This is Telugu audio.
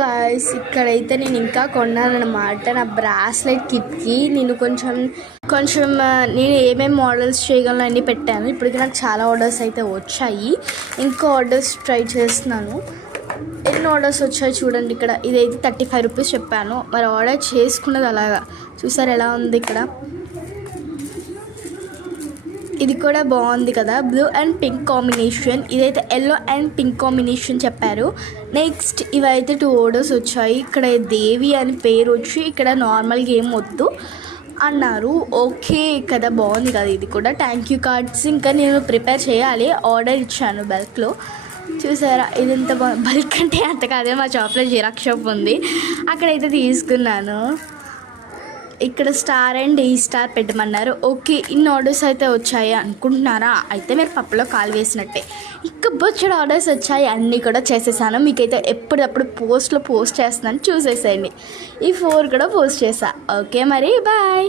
గాయ్స్ ఇక్కడైతే నేను ఇంకా కొన్నానమాట నా బ్రాస్లెట్ కిట్కి. నేను కొంచెం నేను ఏమేమి మోడల్స్ చేయగలను అన్నీ పెట్టాను. ఇప్పటికీ నాకు చాలా ఆర్డర్స్ అయితే వచ్చాయి. ఇంకా ఆర్డర్స్ ట్రై చేస్తున్నాను. ఎన్ని ఆర్డర్స్ వచ్చాయి చూడండి. ఇక్కడ ఇదైతే 35 రూపీస్ చెప్పాను. మరి ఆర్డర్ చేసుకున్నది అలాగా చూసారు ఎలా ఉంది. ఇక్కడ ఇది కూడా బాగుంది కదా, బ్లూ అండ్ పింక్ కాంబినేషన్. ఇదైతే ఎల్లో అండ్ పింక్ కాంబినేషన్ చెప్పారు. నెక్స్ట్ ఇవైతే 2 ఆర్డర్స్ వచ్చాయి. ఇక్కడ దేవి అని పేరు వచ్చి ఇక్కడ నార్మల్ గేమ్ వద్దు అన్నారు. ఓకే కదా, బాగుంది కదా. ఇది కూడా థ్యాంక్ యూ కార్డ్స్ ఇంకా నేను ప్రిపేర్ చేయాలి. ఆర్డర్ ఇచ్చాను బల్క్లో. చూసారా ఇది ఎంత బల్క్ అంటే అంత కాదే, మా షాప్లో జిరాక్స్ షాప్ ఉంది, అక్కడైతే తీసుకున్నాను. ఇక్కడ స్టార్ అండ్ ఈ స్టార్ పెట్టమన్నారు. ఓకే ఇన్ని ఆర్డర్స్ అయితే వచ్చాయి అనుకుంటున్నారా? అయితే మీరు పప్పులో కాలు వేసినట్టే. ఇంకా బొచ్చడు ఆర్డర్స్ వచ్చాయి, అన్నీ కూడా చేసేసాను. మీకైతే ఎప్పుడప్పుడు పోస్ట్ చేస్తున్నాను, చూసేసేయండి. ఈ 4 కూడా పోస్ట్ చేసా. ఓకే మరి బాయ్.